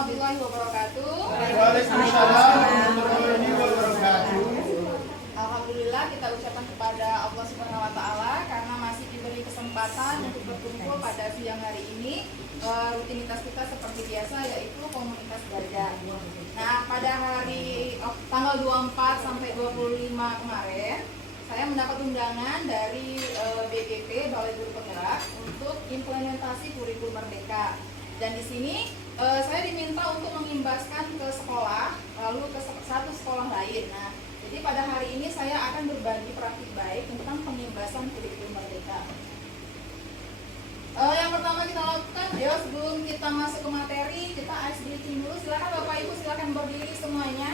warahmatullahi wabarakatuh. Waalaikumsalam warahmatullahi wabarakatuh. Alhamdulillah kita ucapkan kepada Allah Subhanahu wa taala karena masih diberi kesempatan untuk berkumpul pada siang hari ini. Rutinitas kita seperti biasa yaitu komunitas belajar. Nah, pada hari tanggal 24 sampai 25 kemarin saya mendapat undangan dari BGP Balai Guru Penggerak untuk implementasi kurikulum Merdeka. Dan di sini saya diminta untuk mengimbaskan ke sekolah, lalu ke satu sekolah lain. Nah, jadi pada hari ini saya akan berbagi praktik baik tentang pengimbasan kurikulum Merdeka. Yang pertama kita lakukan, ayo sebelum kita masuk ke materi, kita ice breathing dulu. Silakan Bapak Ibu, silakan berdiri semuanya.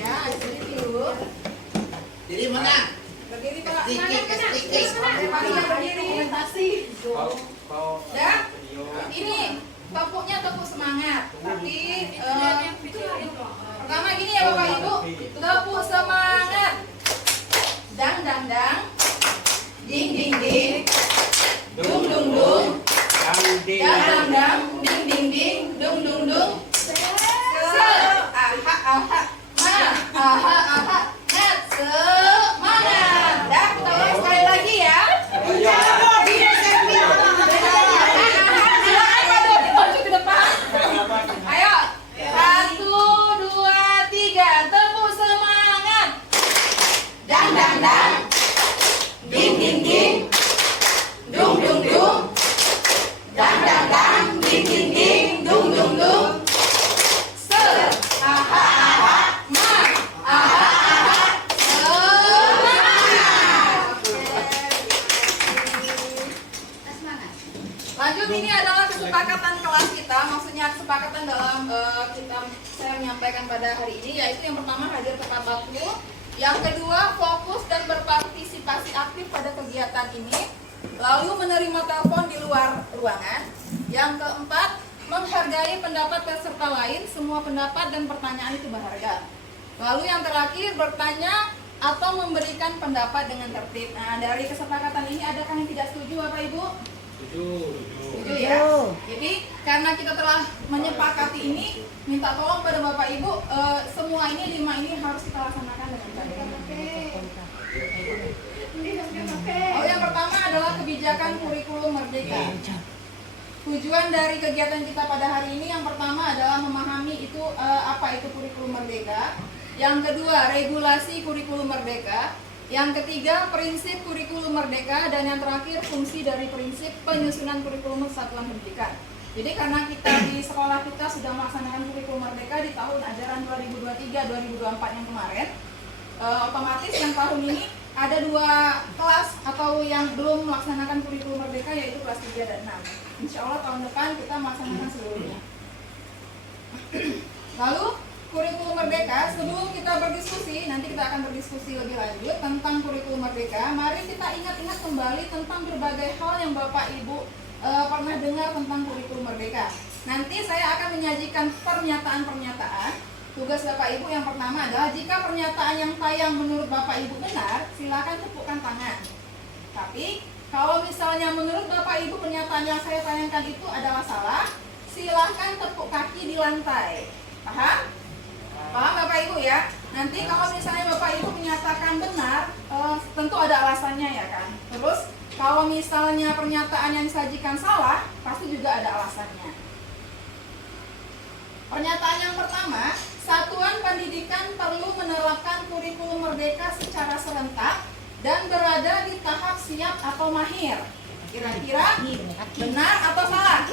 Ya, ice breathing dulu. Diri mana? Berdiri Pak. Stick. Mari berdiri. Dan ini tepuknya tepuk semangat. Tapi pertama gini ya Bapak Ibu, tepuk semangat. Dang dang dang. Ding ding ding. Dung dung dung. Dang dang dang. Ding ding ding. Dung dung dung. Aha aha. Ma aha aha. Net semangat. Dah kita ulang sekali lagi ya. Ayo, 1, 2, 3, tepuk semangat. Dang dang dang, ding ding ding, dung dung dung. Dang dang dang, ding ding ding, dung dung dung. Se, aha aha, ma, aha aha, semangat. Lanjut, ini adalah kesepakatan kelas kita, maksudnya kesepakatan dalam saya menyampaikan pada hari ini, yaitu yang pertama hadir tepat waktu, yang kedua fokus dan berpartisipasi aktif pada kegiatan ini, lalu menerima telepon di luar ruangan, yang keempat menghargai pendapat peserta lain, semua pendapat dan pertanyaan itu berharga, lalu yang terakhir bertanya atau memberikan pendapat dengan tertib. Nah, dari kesepakatan ini adakah yang tidak setuju Bapak Ibu? Setuju ya. Jadi karena kita telah menyepakati ini, minta tolong pada Bapak Ibu, semua ini 5 ini harus kita laksanakan dengan baik. Oh, yang pertama adalah kebijakan kurikulum Merdeka. Tujuan dari kegiatan kita pada hari ini yang pertama adalah memahami itu apa itu kurikulum Merdeka. Yang kedua, regulasi kurikulum Merdeka. Yang ketiga, prinsip kurikulum Merdeka, dan yang terakhir fungsi dari prinsip penyusunan kurikulum satuan pendidikan. Jadi karena kita di sekolah kita sudah melaksanakan kurikulum Merdeka di tahun ajaran 2023-2024 yang kemarin, otomatis yang tahun ini ada 2 kelas atau yang belum melaksanakan kurikulum Merdeka, yaitu kelas 3 dan 6. Insya Allah tahun depan kita melaksanakan seluruhnya. Lalu kurikulum Merdeka, sebelum kita berdiskusi, nanti kita akan berdiskusi lebih lanjut tentang kurikulum Merdeka. Mari kita ingat-ingat kembali tentang berbagai hal yang Bapak Ibu pernah dengar tentang kurikulum Merdeka. Nanti saya akan menyajikan pernyataan-pernyataan. Tugas Bapak Ibu yang pertama adalah jika pernyataan yang tayang menurut Bapak Ibu benar, silakan tepukkan tangan. Tapi kalau misalnya menurut Bapak Ibu pernyataan yang saya tayangkan itu adalah salah, silakan tepuk kaki di lantai. Paham? Paham Bapak Ibu ya? Nanti kalau misalnya Bapak Ibu menyatakan benar, tentu ada alasannya ya kan. Terus kalau misalnya pernyataan yang disajikan salah, pasti juga ada alasannya. Pernyataan yang pertama, satuan pendidikan perlu menerapkan kurikulum Merdeka secara serentak dan berada di tahap siap atau mahir. Kira-kira benar atau salah?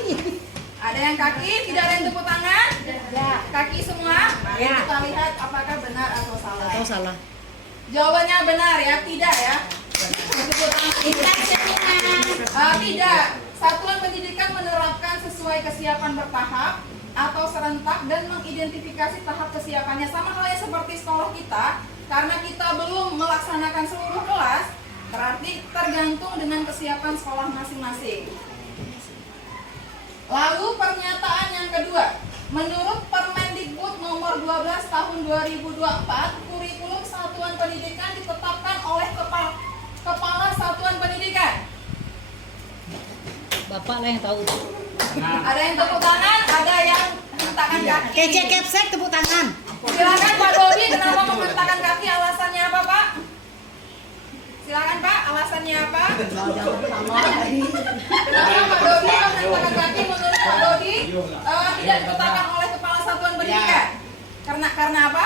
Ada yang kaki, tidak ada yang tepuk tangan? Ya. Kaki semua? Mari kita lihat apakah benar atau salah. Jawabannya benar ya, tidak ya. Tepuk tangan. Tidak. Satuan pendidikan menerapkan sesuai kesiapan bertahap atau serentak dan mengidentifikasi tahap kesiapannya. Sama halnya seperti sekolah kita, karena kita belum melaksanakan seluruh kelas, berarti tergantung dengan kesiapan sekolah masing-masing. Lalu pernyataan yang kedua, menurut Permendikbud nomor 12 tahun 2024, kurikulum satuan pendidikan ditetapkan oleh Kepala Satuan Pendidikan. Bapak lah yang tahu. Ada yang tepuk tangan, ada yang menghentakkan kaki. Kece kepsek tepuk tangan. Silakan Pak Dodi, kenapa menghentakkan kaki? Alasannya apa Pak? Silakan Pak, alasannya apa? Kenapa Pak Dodi menghentakkan kaki? Menurut Pak Dodi tidak ditetapkan oleh Kepala Satuan Pendidikan. Karena apa?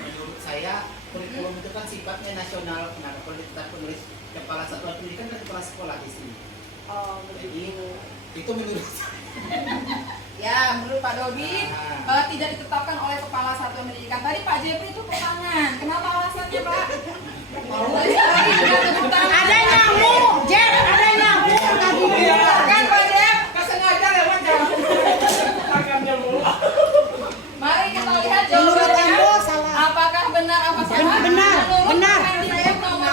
Menurut saya kurikulum itu kan sifatnya nasional. Nah, kalau ditetapkan oleh kepala satuan pendidikan dan kepala sekolah di sini. Oh, Jadi itu menurut saya. Ya, menurut Pak Dodi tidak ditetapkan oleh Kepala Satuan Pendidikan. Tadi Pak Jepri itu tangan. Kenapa alasannya Pak? Ada nyamuk, Jep, ada nyamuk tadi. Kan Pak Jep? Sengaja lewat jalan. Mari kita lihat Menurut jawabannya. Ambo salah. Apakah benar apa salah? Benar, benar.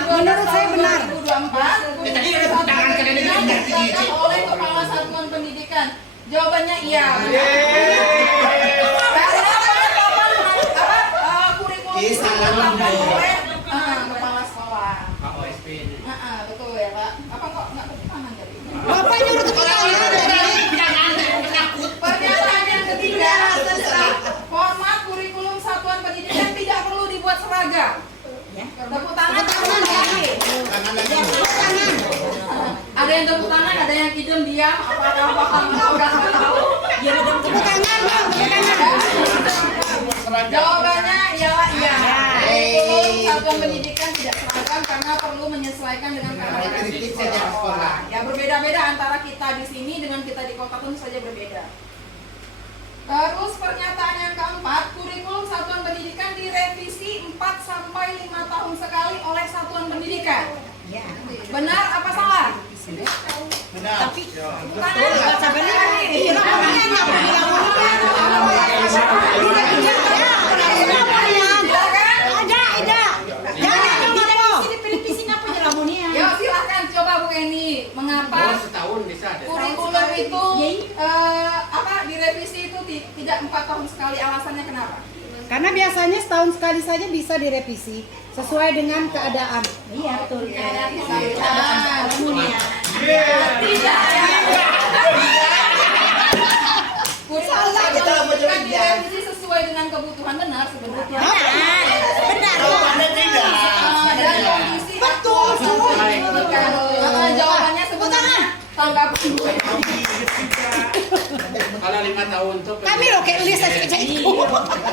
Menurut saya benar. 2024, ditetapkan oleh Kepala Satuan Pendidikan. Jawabannya iya. Karena penetapan kurikulum itu ditetapkan oleh kepala sekolah. Betul ya Pak. Apa kok nggak tepuk tangan tadi? Bapak nyuruh tepuk tangan. Pernyataan yang ketiga, format kurikulum satuan pendidikan tidak perlu dibuat seragam. Tepuk tangan, tepuk tangan. Ada yang tepuk tangan, ada yang idem diam. Apakah udah tahu? Tepuk tangan, Bang, tepuk tangan. Jawabannya ialah iya. Kurikulum satuan pendidikan tidak seragam karena perlu menyesuaikan dengan karakteristik sekolah. Ya berbeda-beda antara kita di sini dengan kita di kota tentu saja berbeda. Terus pernyataan yang keempat, kurikulum satuan pendidikan direvisi 4 sampai 5 tahun sekali oleh satuan pendidikan. Benar apa salah? Benar. Bukan Ya silakan coba Bu Eni, mengapa Setahun bisa ada. kurikulum itu direvisi itu tidak 4 tahun sekali, alasannya kenapa? Karena biasanya setahun sekali saja bisa direvisi sesuai dengan keadaan. Iya betul. Kurikulum kan direvisi sesuai dengan kebutuhan, benar sebenarnya. Benar. Dan kondisi betul. Jawabannya sebenarnya tanggapan gue. Kalau 5 tahun tuh Kami loh kayak list saja itu.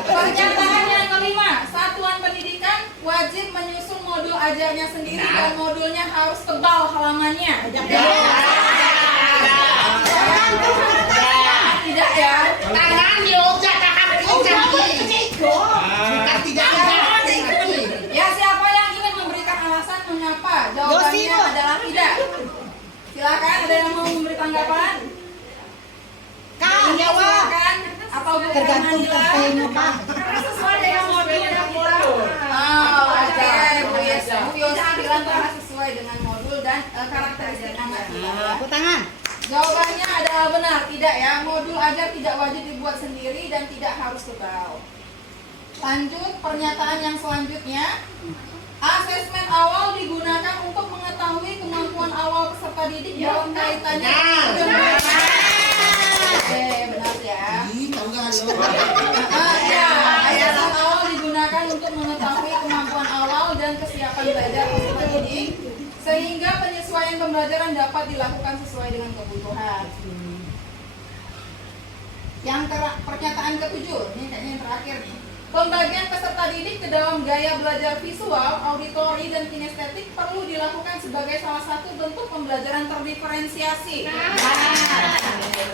Pernyataan yang kelima, satuan pendidikan wajib menyusun modul ajarnya sendiri dan modulnya harus tebal halamannya. Tidak ya. tangan diojak kaki Ya, siapa yang ingin memberikan alasan mengapa? Jawabannya adalah tidak. Silakan, ada yang mau memberi tanggapan? Silakan. Atau Bu Tergantung Hanila? partainya Pak. Karena sesuai dengan modul yang kita. Oh, oke, Bu Yosi. Bu Yosi bilang bahwa sesuai dengan modul dan karakteristik anak kita. Tepuk tangan. Jawabannya adalah benar, tidak ya. Modul ajar tidak wajib dibuat sendiri dan tidak harus tebal. Lanjut, pernyataan yang selanjutnya. Asesmen awal digunakan untuk mengetahui kemampuan awal peserta didik dalam kaitannya. Oke, benar ya. tahu nggak lo? Ya, asesmen awal digunakan untuk mengetahui kemampuan awal dan kesiapan belajar peserta didik, sehingga penyesuaian pembelajaran dapat dilakukan sesuai dengan kebutuhan. Pernyataan ketujuh, ini kayaknya yang terakhir nih. Pembagian peserta didik ke dalam gaya belajar visual, auditori, dan kinestetik perlu dilakukan sebagai salah satu bentuk pembelajaran terdiferensiasi.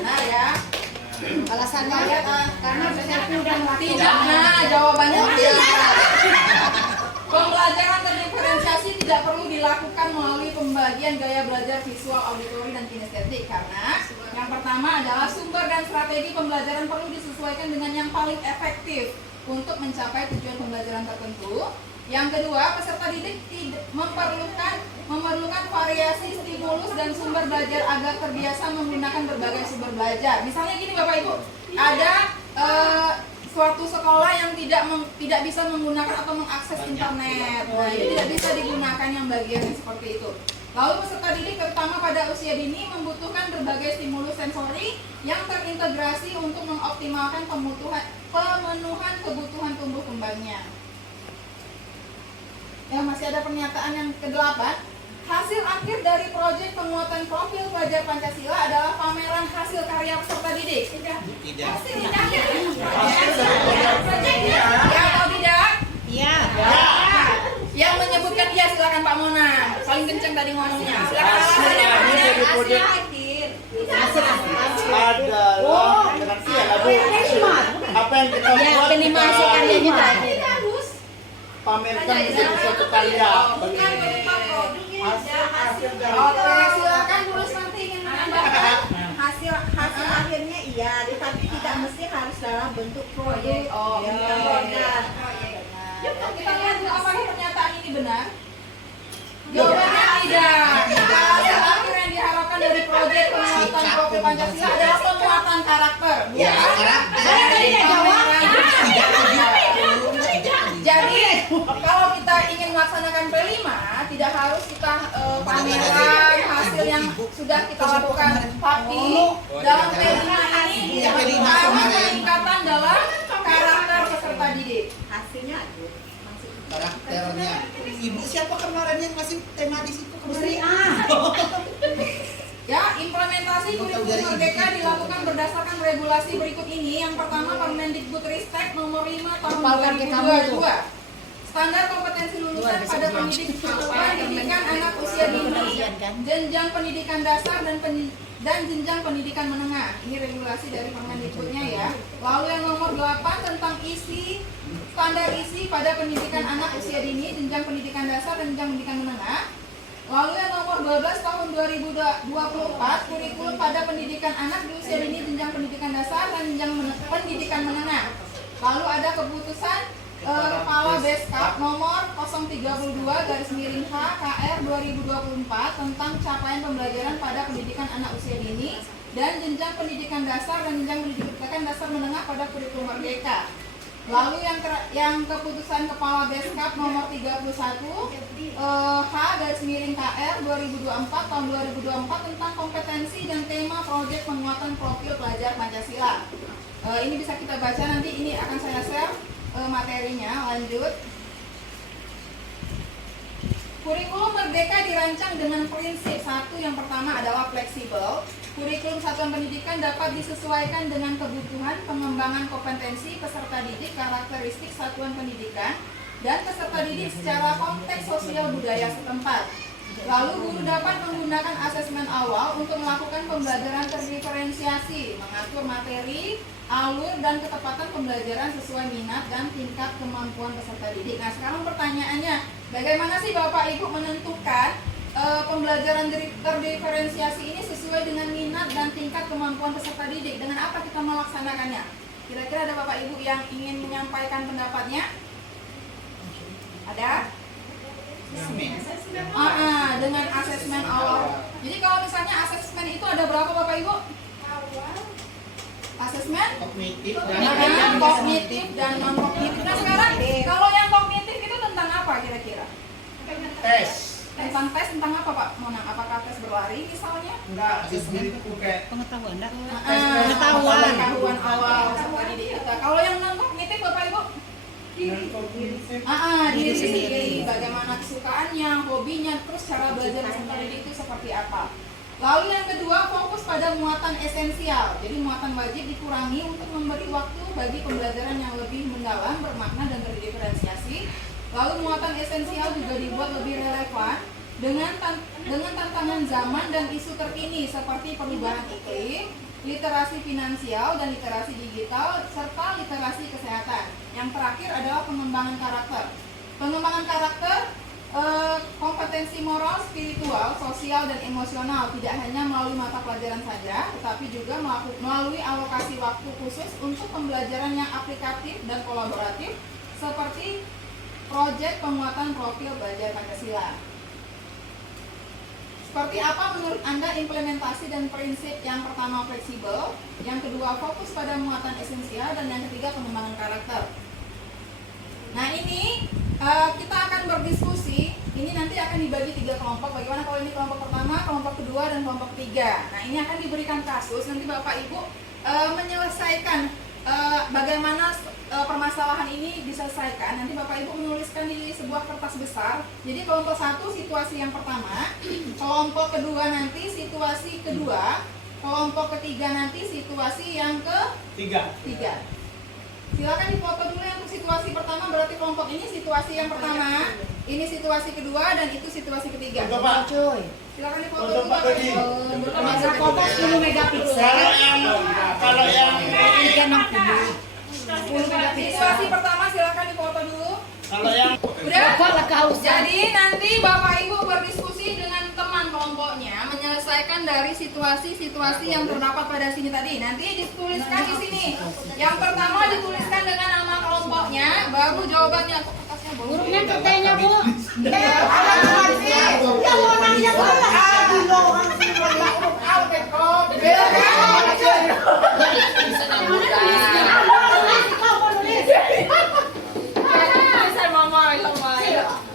Nah ya. Alasannya Lihat, karena bersatu dan waktu. tidak. Nah, jawabannya tidak. Pembelajaran terdiferensiasi tidak perlu dilakukan melalui pembagian gaya belajar visual, auditori, dan kinestetik karena yang pertama adalah sumber dan strategi pembelajaran perlu disesuaikan dengan yang paling efektif untuk mencapai tujuan pembelajaran tertentu. Yang kedua, peserta didik memerlukan variasi stimulus dan sumber belajar agar terbiasa menggunakan berbagai sumber belajar. Misalnya gini Bapak Ibu, ada suatu sekolah yang tidak bisa menggunakan atau mengakses internet. Nah, ini tidak bisa digunakan yang bagian seperti itu. Lalu peserta didik terutama pada usia dini membutuhkan berbagai stimulus sensori yang terintegrasi untuk mengoptimalkan pemenuhan kebutuhan tumbuh kembangnya. Ya, masih ada pernyataan yang ke-8. Hasil akhir dari proyek penguatan profil pelajar Pancasila adalah pameran hasil karya peserta didik. Tidak. Ya atau tidak? Iya. Yang menyebutkan iya silakan Pak Mona. Paling kenceng tadi ngomongnya. Silakan alasannya Pak Mona. adalah berarti ya Bu. Apa yang kita Ya, buat penerima hasil karyanya tadi. pamerkan menjadi suatu karya. Hasil dari Oke, silakan tulis nanti ingin menambahkan. hasil akhirnya iya, tapi tidak mesti harus dalam bentuk proyek. Oh, Ya, iya. benar. Kita lihat dulu apakah pernyataan ini benar. Jawabannya tidak. Hasil akhir yang diharapkan dari proyek penguatan profil Pancasila adalah penguatan karakter. Ya, Bukan karakter. dari pameran. Tidak. Jadi kalau kita ingin melaksanakan P5 tidak harus kita pameran hasil yang sudah kita lakukan, tapi dalam P5 ini dilakukan peningkatan dalam karakter peserta didik. Hasilnya ada. Maksudnya. Karakternya. Ibu siapa kemarin yang ngasih tema di situ kemarin? Ya, implementasi kurikulum merdeka dilakukan berdasarkan regulasi berikut ini. Yang pertama, Permendikbudristek nomor 5 tahun 2022. Standar kompetensi lulusan pada pendidikan anak usia dini, jenjang pendidikan dasar dan jenjang pendidikan menengah. Ini regulasi dari Permendikbudnya ya. Lalu yang nomor 8 tentang standar isi pada pendidikan anak usia dini, jenjang pendidikan dasar dan jenjang pendidikan menengah. Lalu yang nomor 12 tahun 2024 kurikulum pada pendidikan anak di usia dini, jenjang pendidikan dasar dan jenjang pendidikan menengah. Lalu ada keputusan Kepala Beskap nomor 032/H KR 2024 tentang capaian pembelajaran pada pendidikan anak usia dini dan jenjang pendidikan dasar dan jenjang pendidikan dasar menengah pada kurikulum merdeka. Lalu yang keputusan Kepala Beskap nomor 31 H/KR 2024 tahun 2024 tentang kompetensi dan tema proyek penguatan profil pelajar Pancasila. Ini bisa kita baca nanti, ini akan saya share materinya. Lanjut. Kurikulum merdeka dirancang dengan prinsip satu, yang pertama adalah fleksibel. Kurikulum satuan pendidikan dapat disesuaikan dengan kebutuhan pengembangan kompetensi peserta didik, karakteristik satuan pendidikan, dan peserta didik secara konteks sosial budaya setempat. Lalu guru dapat menggunakan asesmen awal untuk melakukan pembelajaran terdiferensiasi, mengatur materi, alur, dan ketepatan pembelajaran sesuai minat dan tingkat kemampuan peserta didik. Nah, sekarang pertanyaannya, bagaimana sih Bapak Ibu menentukan pembelajaran terdiferensiasi ini sesuai dengan minat dan tingkat kemampuan peserta didik? Dengan apa kita melaksanakannya? Kira-kira ada Bapak Ibu yang ingin menyampaikan pendapatnya? Ada? Dengan asesmen awal. Jadi kalau misalnya asesmen itu ada berapa Bapak Ibu? Asesmen Kognitif kognitif dan non kognitif. Nah sekarang kalau yang kognitif itu tentang apa kira-kira? tes. Tentang tes, tentang apa Pak Monang? Apakah tes berlari misalnya? Enggak, asesmen itu kayak Pengetahuan enggak? Pengetahuan awal peserta didik kita. Kalau yang non kognitif Bapak Ibu? Diri sendiri, bagaimana kesukaannya, hobinya, terus cara belajar peserta didik itu seperti apa. Lalu yang kedua, fokus pada muatan esensial. Jadi muatan wajib dikurangi untuk memberi waktu bagi pembelajaran yang lebih mendalam, bermakna, dan terdiferensiasi. Lalu muatan esensial juga dibuat lebih relevan dengan tantangan zaman dan isu terkini seperti perubahan iklim, literasi finansial dan literasi digital, serta literasi kesehatan. Yang terakhir adalah pengembangan karakter. Pengembangan karakter, kompetensi moral, spiritual, sosial, dan emosional tidak hanya melalui mata pelajaran saja, tetapi juga melalui alokasi waktu khusus untuk pembelajaran yang aplikatif dan kolaboratif seperti proyek penguatan profil pelajar Pancasila. Seperti apa menurut Anda implementasi dan prinsip? Yang pertama fleksibel, yang kedua fokus pada muatan esensial, dan yang ketiga pengembangan karakter. Nah ini kita akan berdiskusi. Ini nanti akan dibagi 3 kelompok. Bagaimana kalau ini kelompok pertama, kelompok kedua, kedua dan kelompok ketiga. Nah, ini akan diberikan kasus, nanti Bapak Ibu menyelesaikan bagaimana permasalahan ini diselesaikan. Nanti Bapak Ibu menuliskan di sebuah kertas besar. Jadi kelompok 1 situasi yang pertama, kelompok kedua nanti situasi kedua, kelompok ketiga nanti situasi yang ketiga. Silakan difoto dulu yang untuk situasi pertama, berarti kelompok ini situasi yang pertama, ini situasi kedua, dan itu situasi ketiga. Foto, Pak. Cuy. Silakan difoto Foto, dulu Pak, Bapak Dodi. Ibu. Kamera foto 10 megapiksel. Kalau yang 10 megapiksel. Situasi pertama silakan difoto dulu. kalau yang Udah? Lah kehausan. Jadi nanti Bapak Ibu berdiskusi dengan teman kelompoknya menyelesaikan dari situasi-situasi yang terdapat pada sini tadi. Nanti dituliskan di sini. Yang pertama dituliskan dengan nama kelompoknya, baru jawabannya. Kok kertasnya bau? Hurufnya ketenya, Bu. Ya mau nanya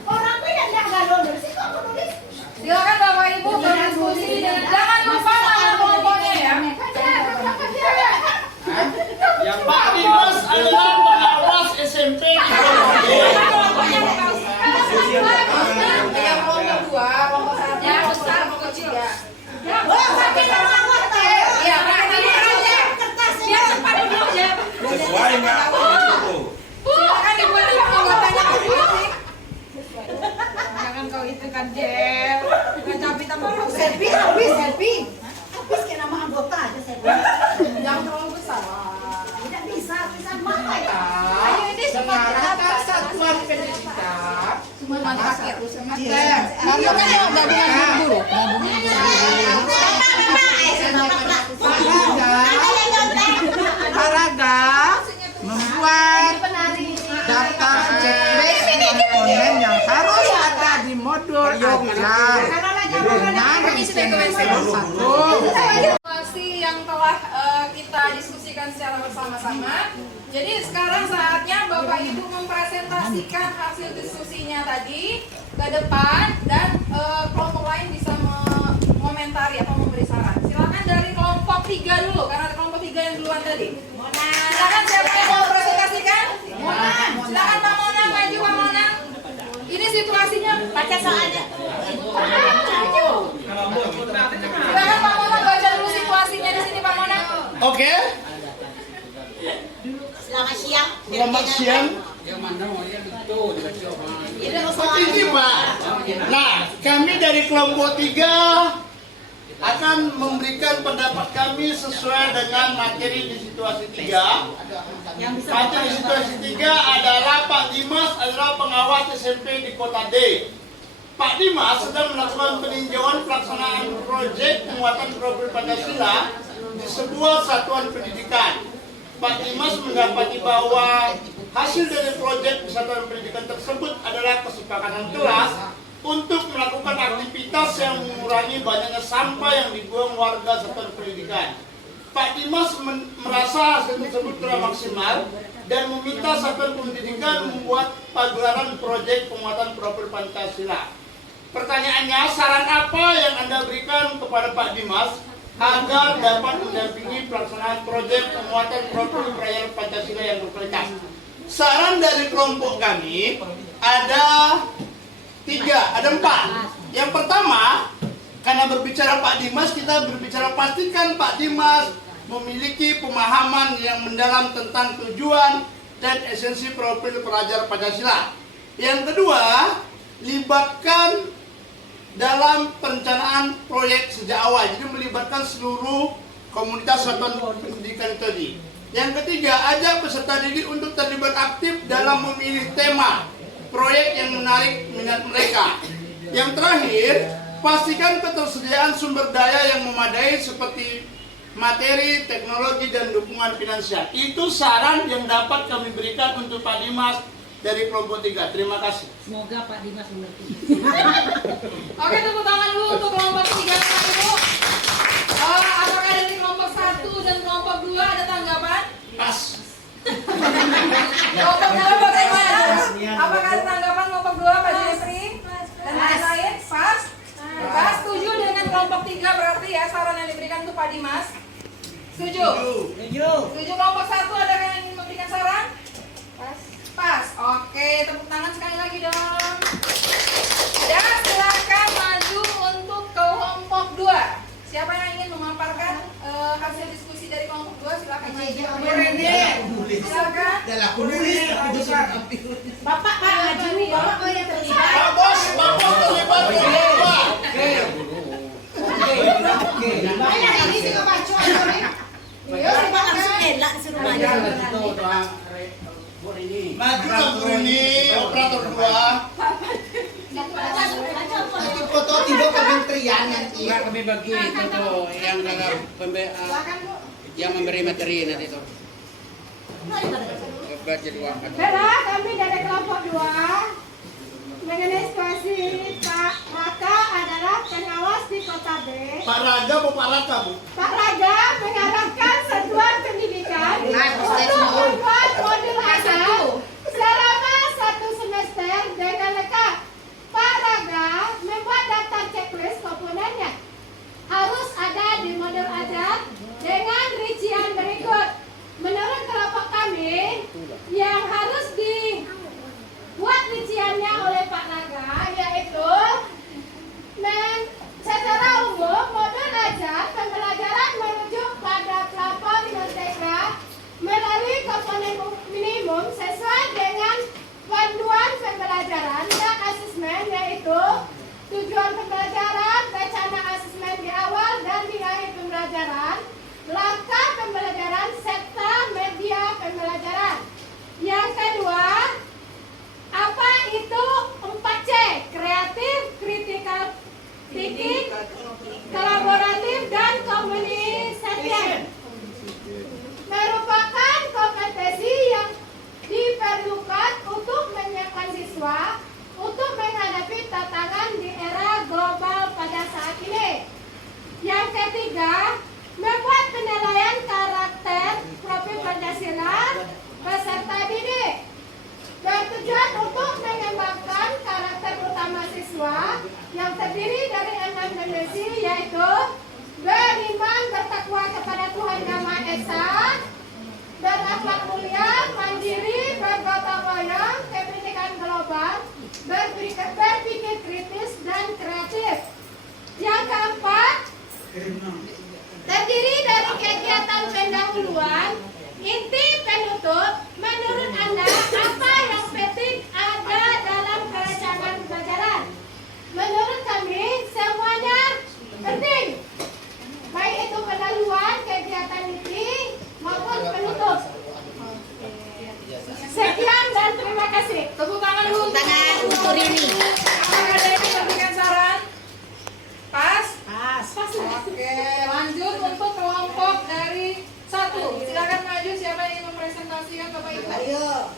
orang beda nggak galau dari sih kok nulis. Silakan Bapak Ibu berdiskusi dengan jangan lupa nama kelompoknya ya. yang Pak Dimas adalah pengawas SMP di Kota D. Yang kelompok 2, kelompok 1, yang besar, kelompok 3. Oh, sampai nama kota. Iya, pakai aja. Kertasnya. Biar cepat dulu ya. Sesuai nggak itu? Silakan dibuat anggotanya masing-masing. Jangan kau itu kan Jel. Nggak capek tambah Selfie habis selfie. Habis kayak nama anggota aja selfie. Jangan terlalu besar. Tidak bisa mana ya? Ayo ini semangat Satuan pendidikan. semua paket. Kamu kan yang gabungan guru. Paraga membuat daftar checklist komponen yang harus ada di modul ajar dengan Situasi yang telah kita diskusikan secara bersama-sama. Jadi sekarang saatnya Bapak Ibu mempresentasikan hasil diskusinya tadi ke depan dan kelompok lain bisa mengomentari atau memberi saran. Silakan dari kelompok 3 dulu karena kelompok 3 yang duluan tadi. Silakan siapa yang mau presentasikan? Silakan Pak Mona, maju Pak Mona. Ini situasinya Baca soalnya. silakan Pak Mona baca dulu situasinya di sini Pak Mona. Oke, Selamat siang. selamat siang. Ini Pak. Nah, kami dari kelompok 3 akan memberikan pendapat kami sesuai dengan materi di situasi 3. Materi situasi 3 adalah Pak Dimas adalah pengawas SMP di Kota D. Pak Dimas sedang melakukan peninjauan pelaksanaan proyek penguatan profil Pancasila di sebuah satuan pendidikan. Pak Dimas mendapati bahwa hasil dari proyek satuan pendidikan tersebut adalah kesepakatan kelas untuk melakukan aktivitas yang mengurangi banyaknya sampah yang dibuang warga satuan pendidikan. Pak Dimas merasa hasil tersebut telah maksimal dan meminta satuan pendidikan membuat pagelaran proyek penguatan profil Pancasila. Pertanyaannya, saran apa yang Anda berikan kepada Pak Dimas agar dapat mendampingi pelaksanaan proyek penguatan profil perayaan Pancasila yang berkualitas? Saran dari kelompok kami ada 4. Yang pertama, karena berbicara Pak Dimas, kita berbicara pastikan Pak Dimas memiliki pemahaman yang mendalam tentang tujuan dan esensi profil pelajar Pancasila. Yang kedua, libatkan dalam perencanaan proyek sejak awal, jadi melibatkan seluruh komunitas satuan pendidikan tadi. Yang ketiga, ajak peserta didik untuk terlibat aktif dalam memilih tema proyek yang menarik minat mereka. Yang terakhir, pastikan ketersediaan sumber daya yang memadai seperti materi, teknologi, dan dukungan finansial. Itu saran yang dapat kami berikan untuk Pak Dimas dari kelompok 3. Terima kasih. Semoga Pak Dimas mengerti. Oke, tepuk tangan dulu untuk kelompok 3 Bapak Ibu. Apakah dari kelompok 1 dan kelompok 2 ada tanggapan? Pas. Kelompok 2 bagaimana? Apakah ada tanggapan kelompok 2 Pak Jeffrey? Dan lain-lain? Pas? Pas setuju dengan kelompok kelompok 3 berarti ya saran yang diberikan untuk Pak Dimas. Setuju? Setuju. Kelompok 1 ada yang ingin memberikan saran? Pas. Oke, tepuk tangan sekali lagi dong. Dan silakan maju untuk kelompok 2. Siapa yang ingin memaparkan hasil diskusi dari kelompok 2? Silakan maju. Silakan. Bapak maju, Bapak mau yang terlibat. Pak Bos terlibat kelompok 2. Banyak ini sih kebacu nih. Iya, langsung elak disuruh maju. Maju Kang Bruni, operator 2. Nanti foto tiga kementerian nanti. Enggak, kami bagi itu yang dalam yang memberi materi nanti itu. Baca dua. Baiklah, kami dari kelompok 2 mengenai situasi Pak Raka adalah pengawas di Kota B. Pak Raga apa Pak Raka, Bu? Pak Raga mengharapkan satuan pendidikan untuk membuat modul asal selama 1 semester dengan lengkap. Pak Raga membuat daftar checklist komponennya. Harus ada di modul ajar dengan rincian berikut. Menurut kelompok kami, yang harus dibuat rinciannya oleh Pak Raga yaitu secara umum modul ajar pembelajaran merujuk pada platform Merdeka melalui komponen minimum sesuai dengan panduan pembelajaran dan asesmen yaitu tujuan pembelajaran, rencana asesmen di awal dan di akhir pembelajaran, langkah pembelajaran serta media pembelajaran. Yang kedua, apa itu 4C? Kreatif, kritikal thinking, kolaboratif, dan komunikasi. Merupakan kompetensi yang diperlukan untuk menyiapkan siswa untuk menghadapi tantangan di era global pada saat ini. Yang ketiga, membuat penilaian karakter profil Pancasila peserta didik. Bertujuan untuk mengembangkan karakter utama siswa yang terdiri dari 6 dimensi yaitu beriman, bertakwa kepada Tuhan Yang Maha Esa, berakhlak mulia, mandiri, bergotong royong, kepentingan global, berpikir kritis dan kreatif. Yang keempat, terdiri dari kegiatan pendahuluan, inti, penutup. Menurut Anda, apa yang penting ada dalam perencanaan pembelajaran? Menurut kami, semuanya penting. Baik itu pendahuluan, kegiatan inti, maupun penutup. Sekian dan terima kasih. Tepuk tangan dulu. Tangan untuk Rini. Apakah ada yang memberikan saran? Pas? Pas. Oke, lanjut untuk kelompok dari 1. Silakan maju siapa yang ingin mempresentasikan Bapak Ibu. Ayo.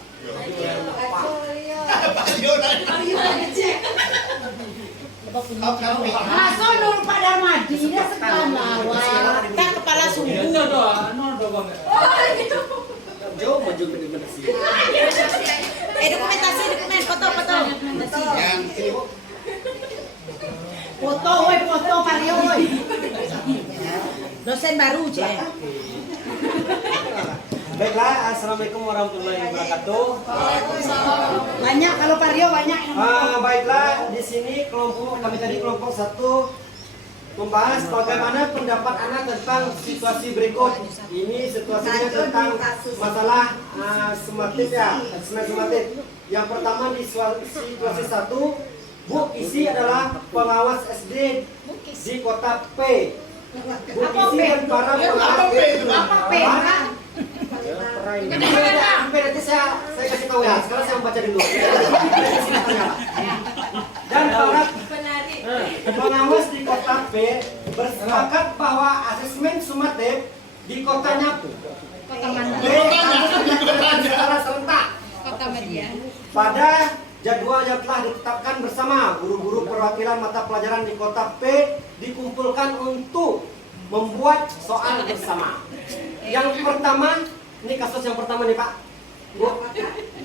Masuk dulu Pak Darmadi, dia sekarang lawan. Kan kepala suku. Dokumentasi, foto. Yang Foto, woi, foto Mario, woi. Dosen baru, Cek. Baiklah, assalamualaikum warahmatullahi wabarakatuh. Banyak kalau Mario banyak. Baiklah, di sini kami tadi kelompok 1 membahas bagaimana pendapat Anda tentang situasi berikut. Ini situasinya tentang masalah sematif ya, sematif. Yang pertama di situasi 1, Bu isi adalah pengawas SD di kota P. Bu isi dan para pengawas P? nanti saya kasih tahu ya. Sekarang saya membaca dulu. Dan para pengawas di kota P bersepakat bahwa asesmen sumatif di kotanya secara serentak pada jadwal yang telah ditetapkan bersama guru-guru perwakilan mata pelajaran di kota P dikumpulkan untuk membuat soal bersama. Yang pertama, ini kasus yang pertama nih Pak. Bu,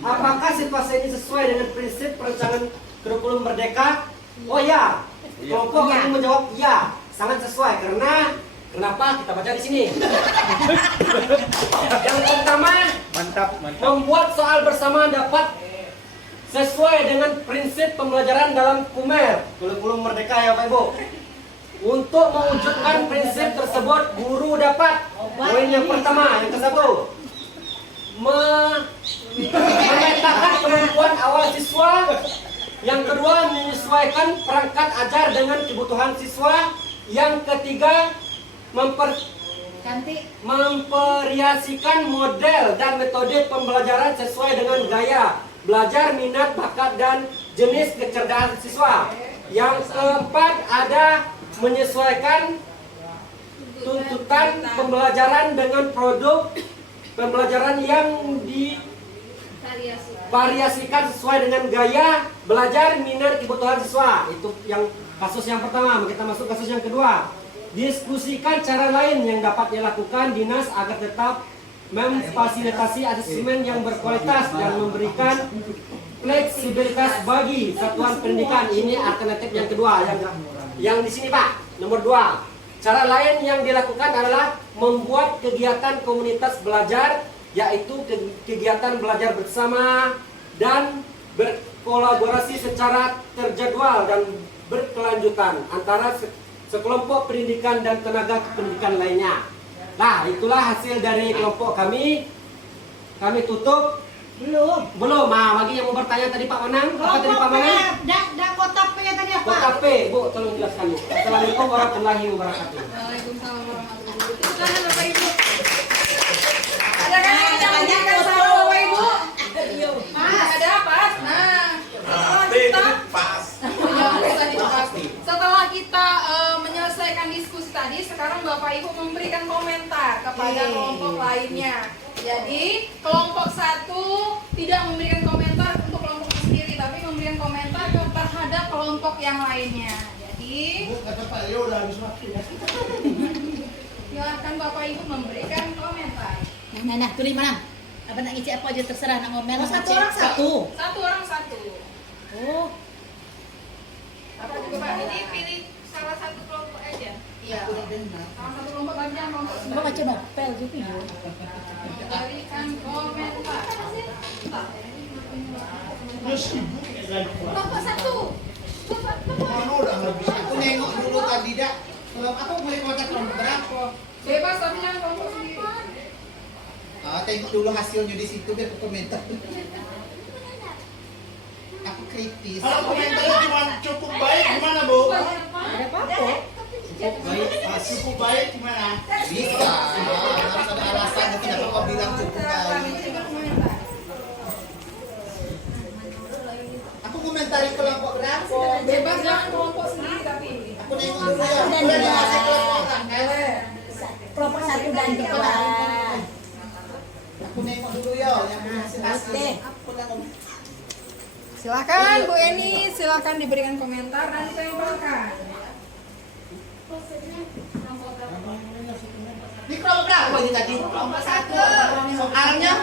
apakah situasi ini sesuai dengan prinsip perencanaan kurikulum Merdeka? Oh ya, kelompok kami menjawab ya. sangat sesuai karena kenapa kita baca di sini. Yang pertama, membuat soal bersama dapat sesuai dengan prinsip pembelajaran dalam KUMER, kurikulum merdeka ya Pak Ibu. Untuk mewujudkan prinsip tersebut, guru dapat poin yang pertama, yang ke-1, memetakan kemampuan awal siswa. Yang kedua, menyesuaikan perangkat ajar dengan kebutuhan siswa. Yang ketiga, memvariasikan model dan metode pembelajaran sesuai dengan gaya belajar, minat, bakat, dan jenis kecerdasan siswa. Yang keempat, ada menyesuaikan tuntutan pembelajaran dengan produk pembelajaran yang divariasikan sesuai dengan gaya belajar, minat, kebutuhan siswa. Itu yang kasus yang pertama. Kita masuk kasus yang kedua. Diskusikan cara lain yang dapat dilakukan dinas agar tetap memfasilitasi asesmen yang berkualitas dan memberikan fleksibilitas bagi satuan pendidikan. Ini alternatif yang kedua. Yang di sini Pak, nomor 2. Cara lain yang dilakukan adalah membuat kegiatan komunitas belajar, yaitu kegiatan belajar bersama dan berkolaborasi secara terjadwal dan berkelanjutan antara sekelompok pendidikan dan tenaga pendidikan lainnya. Nah, itulah hasil dari kelompok kami. Kami tutup. Belum. Bagi yang mau bertanya tadi Pak Manang, apa tadi Pak Manang? Kota P tadi apa? Kota P, Bu, tolong jelaskan Bu. Assalamualaikum warahmatullahi wabarakatuh. Waalaikumsalam warahmatullahi wabarakatuh. Silakan Bapak Ibu. Ada kan yang menyampaikan sama Bapak Ibu? Ada pas. Setelah kita menyelesaikan diskusi tadi, sekarang Bapak Ibu memberikan komentar kepada kelompok lainnya. Jadi kelompok 1 tidak memberikan komentar untuk kelompok sendiri, tapi memberikan komentar terhadap kelompok yang lainnya. Jadi Kata Pak Leo udah habis waktu ya. silakan Bapak Ibu memberikan komentar. Nah, tulis mana? Apa nak isi apa aja terserah nak ngomel. Satu orang satu. Satu orang satu. Oh, Apa juga Pak? Ini pilih salah satu kelompok aja. Iya. Salah satu kelompok aja, kelompok apa sendiri. macam novel gitu ya? Memberikan komentar. Kelompok 1. Mana udah habis. Aku nengok dulu tadi dak. Kalau aku boleh komentar kelompok berapa? Bebas tapi jangan kelompok sendiri. Tengok dulu hasilnya di situ biar aku komentar. Aku kritis. Kalau komentarnya cuma cukup baik gimana Bu? Ada apa-apa? Cukup baik gimana? Bisa. Harus ada alasan kenapa kau bilang cukup baik. Aku komentari kelompok berapa? Bebas jangan kelompok sendiri tapi. Aku nengok dulu ya. Udah dikasih kelompok kan? Kelompok 1 dan 2. Aku nengok dulu ya yang hasil. Aku nengok. Silakan Bu Eni, silakan diberikan komentar dan ditempelkan. Ini kelompok berapa ini tadi? Kelompok 1. Soalnya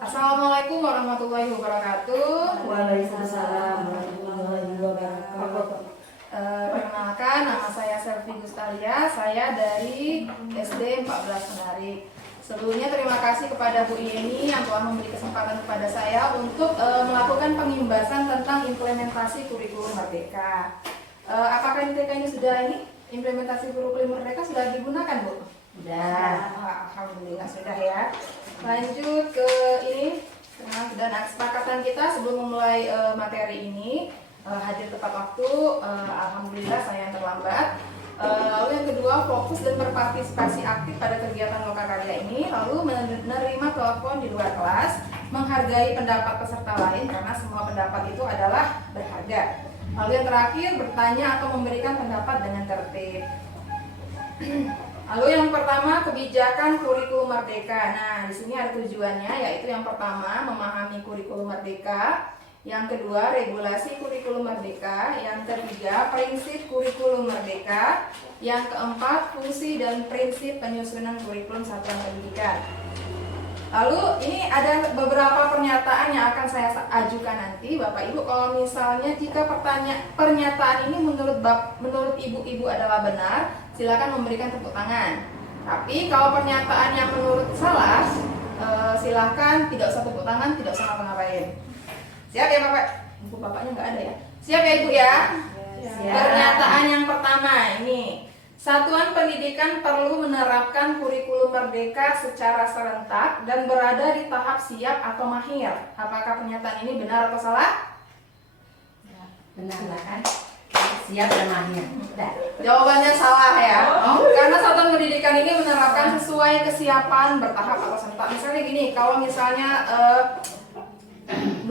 Assalamualaikum warahmatullahi wabarakatuh. Waalaikumsalam warahmatullahi wabarakatuh. Perkenalkan, nama saya Selvi Gustalia. Saya dari SD 14 Menarik. Sebelumnya terima kasih kepada Bu Yeni yang telah memberi kesempatan kepada saya untuk melakukan pengimbasan tentang implementasi kurikulum Merdeka. Apakah NTK ini sudah implementasi kurikulum Merdeka sudah digunakan, Bu? Sudah. Alhamdulillah sudah ya. Lanjut ke ini. Dan kesepakatan kita sebelum memulai materi ini hadir tepat waktu. Alhamdulillah saya yang terlambat. Lalu yang kedua, fokus dan berpartisipasi aktif pada kegiatan lokakarya ini. Lalu menerima telepon di luar kelas, menghargai pendapat peserta lain karena semua pendapat itu adalah berharga. Lalu yang terakhir, bertanya atau memberikan pendapat dengan tertib. Lalu yang pertama, kebijakan kurikulum Merdeka. Nah, di sini ada tujuannya, yaitu yang pertama memahami kurikulum Merdeka. Yang kedua, regulasi kurikulum merdeka. Yang ketiga, prinsip kurikulum merdeka. Yang keempat, fungsi dan prinsip penyusunan kurikulum satuan pendidikan. Lalu ini ada beberapa pernyataan yang akan saya ajukan nanti Bapak Ibu. Kalau misalnya jika pernyataan ini menurut ibu-ibu adalah benar, silakan memberikan tepuk tangan. Tapi kalau pernyataan yang menurut salah, silakan tidak usah tepuk tangan, tidak usah ngapa-ngapain. Siap ya Bapak? Buku Bapaknya nggak ada ya? Siap ya Ibu ya? Siap. Pernyataan yang pertama ini, satuan pendidikan perlu menerapkan kurikulum merdeka secara serentak dan berada di tahap siap atau mahir. Apakah pernyataan ini benar atau salah? Benar lah kan? Siap dan mahir. Jawabannya salah ya. Karena satuan pendidikan ini menerapkan sesuai kesiapan bertahap atau serentak. Misalnya gini, kalau misalnya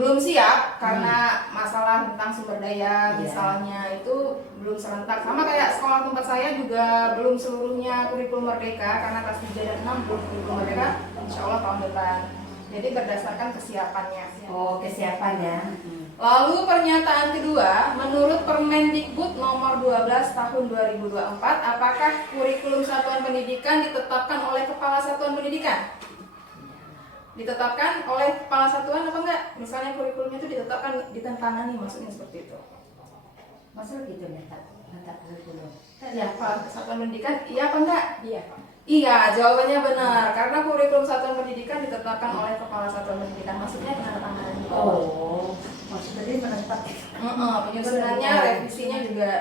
belum siap karena masalah tentang sumber daya misalnya itu belum serentak, sama kayak sekolah tempat saya juga belum seluruhnya kurikulum merdeka karena kelas 3 dan 6 belum kurikulum merdeka, insya Allah tahun depan. Jadi berdasarkan kesiapannya. Oh, kesiapannya. Lalu pernyataan kedua, menurut Permendikbud nomor 12 tahun 2024, apakah kurikulum satuan pendidikan ditetapkan oleh kepala satuan pendidikan? Ditetapkan oleh kepala satuan apa enggak? Misalnya kurikulumnya itu ditetapkan, ditandatangani, maksudnya seperti itu. Maksud gitu letak kurikulum. Ya, kepala satuan pendidikan, iya apa enggak? Iya. Iya, jawabannya benar. Karena kurikulum satuan pendidikan ditetapkan oleh kepala satuan pendidikan, maksudnya penandatangani. Oh, maksudnya menetap. Penyusunannya, revisinya juga.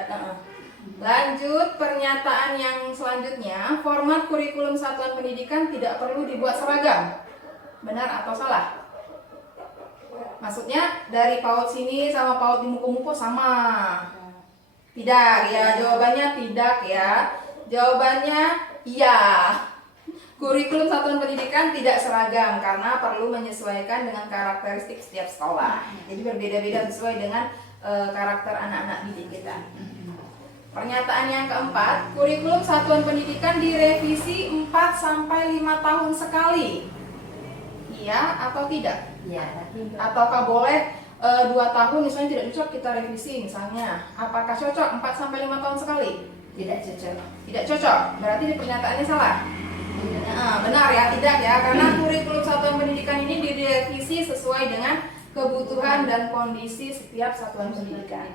Lanjut, pernyataan yang selanjutnya, format kurikulum satuan pendidikan tidak perlu dibuat seragam. Benar atau salah? Maksudnya dari PAUD sini sama PAUD di Muko-Muko sama? Tidak ya, jawabannya tidak ya. Jawabannya iya. Kurikulum satuan pendidikan tidak seragam karena perlu menyesuaikan dengan karakteristik setiap sekolah. Jadi berbeda-beda sesuai dengan karakter anak-anak didik kita. Pernyataan yang keempat, kurikulum satuan pendidikan direvisi 4-5 tahun sekali. Iya atau tidak? Iya. Ataukah boleh 2 tahun misalnya tidak cocok kita revisi misalnya? Apakah cocok 4-5 tahun sekali? Tidak cocok. Tidak cocok. Berarti di pernyataannya salah. Benar ya, tidak ya, karena kurikulum satuan pendidikan ini direvisi sesuai dengan kebutuhan dan kondisi setiap satuan pendidikan.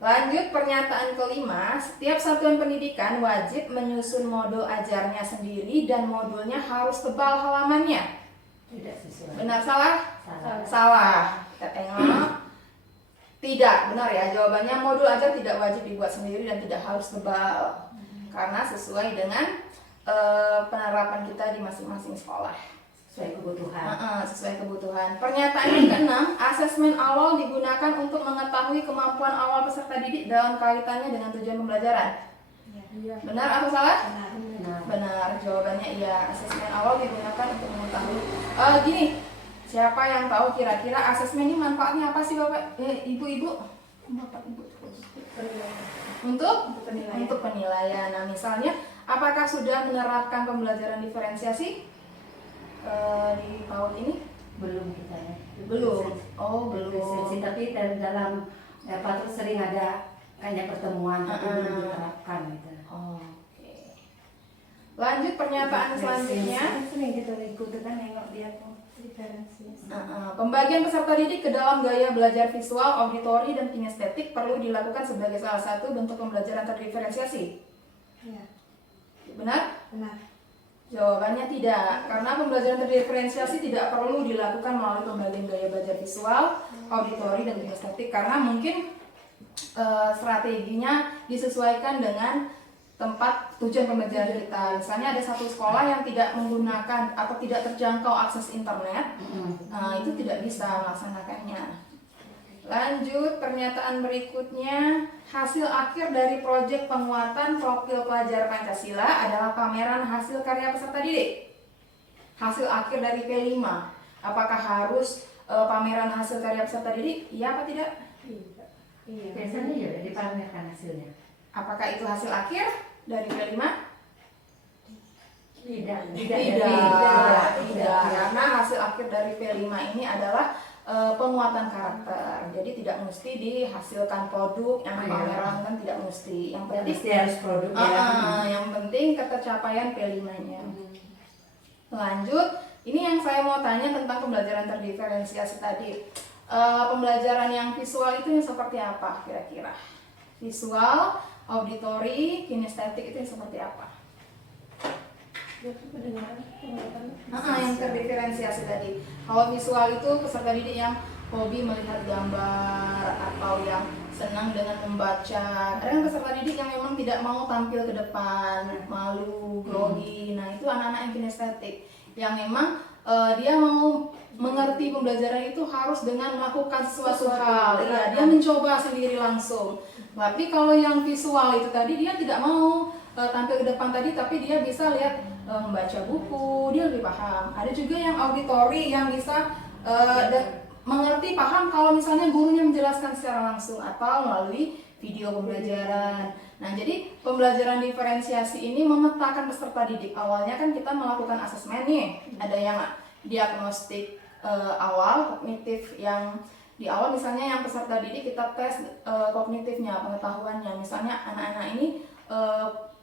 Lanjut, pernyataan kelima, setiap satuan pendidikan wajib menyusun modul ajarnya sendiri dan modulnya harus tebal halamannya. Tidak sesuai. Benar salah? Salah. Salah. Kita tengok. Tidak, benar ya. Jawabannya modul ajar tidak wajib dibuat sendiri dan tidak harus tebal. Karena sesuai dengan penerapan kita di masing-masing sekolah. Sesuai kebutuhan. Sesuai kebutuhan. Pernyataan yang keenam, asesmen awal digunakan untuk mengetahui kemampuan awal peserta didik dalam kaitannya dengan tujuan pembelajaran. Benar atau salah? Benar. Jawabannya iya. Asesmen awal digunakan untuk mengetahui. Gini, siapa yang tahu kira-kira asesmen ini manfaatnya apa sih Bapak? Ibu-ibu? Bapak Ibu. Untuk penilaian. Nah, misalnya, apakah sudah menerapkan pembelajaran diferensiasi? Di PAUD ini Belum kita ya. belum. Oh, belum. Tapi dalam terus sering ada kayak pertemuan tapi belum diterapkan gitu. Oke. Lanjut pernyataan selanjutnya. Sering kita ikut kan nengok dia tuh diferensiasi. Pembagian peserta didik ke dalam gaya belajar visual, auditori, dan kinestetik perlu dilakukan sebagai salah satu bentuk pembelajaran terdiferensiasi. Iya. Benar? Benar. Jawabannya tidak, karena pembelajaran terdiferensiasi tidak perlu dilakukan melalui pembagian gaya belajar visual, auditori, dan kinestetik karena mungkin strateginya disesuaikan dengan tempat tujuan pembelajaran kita. Misalnya ada satu sekolah yang tidak menggunakan atau tidak terjangkau akses internet, itu tidak bisa melaksanakannya. Lanjut, pernyataan berikutnya, hasil akhir dari proyek penguatan profil pelajar Pancasila adalah pameran hasil karya peserta didik. Hasil akhir dari P5, apakah harus pameran hasil karya peserta didik? Iya apa tidak? Iya. Biasanya ya dipamerkan hasilnya. Apakah itu hasil akhir dari P5? Tidak. Tidak. Karena hasil akhir dari P5 ini adalah penguatan karakter. Jadi tidak mesti dihasilkan produk yang pameran kan tidak mesti. Yang penting harus produk ya. yang penting ketercapaian P5-nya. Lanjut, ini yang saya mau tanya tentang pembelajaran terdiferensiasi tadi. Pembelajaran yang visual itu yang seperti apa kira-kira? Visual, auditory, kinestetik itu yang seperti apa? Yang terdiferensiasi tadi. Kalau visual itu peserta didik yang hobi melihat gambar atau yang senang dengan membaca. Ada kan peserta didik yang memang tidak mau tampil ke depan, malu, grogi. Nah itu anak-anak yang kinestetik, yang memang dia mau mengerti pembelajaran itu harus dengan melakukan sesuatu hal. Ya, dia mencoba sendiri langsung. Tapi kalau yang visual itu tadi dia tidak mau tampil ke depan tadi, tapi dia bisa lihat membaca buku, dia lebih paham. Ada juga yang auditory yang bisa mengerti, paham kalau misalnya gurunya menjelaskan secara langsung atau melalui video pembelajaran. Nah, jadi pembelajaran diferensiasi ini memetakan peserta didik. Awalnya kan kita melakukan asesmen nih, ada yang diagnostik awal, kognitif yang di awal misalnya yang peserta didik kita tes kognitifnya, pengetahuannya. Misalnya anak-anak ini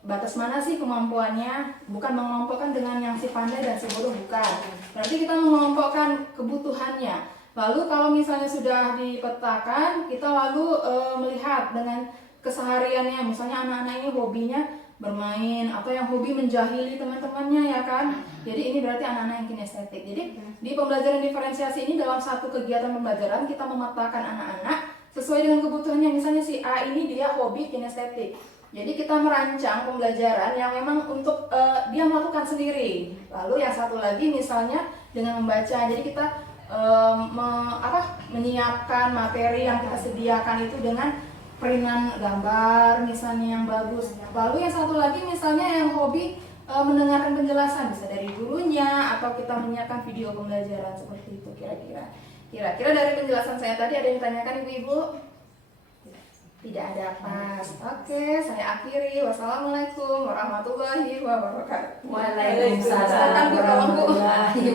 batas mana sih kemampuannya, bukan mengelompokkan dengan yang si pandai dan si bodoh, bukan. Berarti kita mengelompokkan kebutuhannya. Lalu kalau misalnya sudah dipetakan, kita lalu melihat dengan kesehariannya. Misalnya anak-anak ini hobinya bermain atau yang hobi menjahili teman-temannya, ya kan. Jadi ini berarti anak-anak yang kinestetik. Jadi di pembelajaran diferensiasi ini dalam satu kegiatan pembelajaran kita memetakan anak-anak sesuai dengan kebutuhannya. Misalnya si A ini dia hobi kinestetik. Jadi kita merancang pembelajaran yang memang untuk dia melakukan sendiri. Lalu yang satu lagi misalnya dengan membaca. Jadi kita menyiapkan materi yang kita sediakan itu dengan peringan gambar misalnya yang bagus. Lalu yang satu lagi misalnya yang hobi mendengarkan penjelasan, bisa dari gurunya atau kita menyiapkan video pembelajaran seperti itu kira-kira. Kira-kira dari penjelasan saya tadi ada yang ditanyakan ibu-ibu? Tidak ada pas. Oke, saya akhiri. Wassalamualaikum warahmatullahi wabarakatuh. Waalaikumsalam warahmatullahi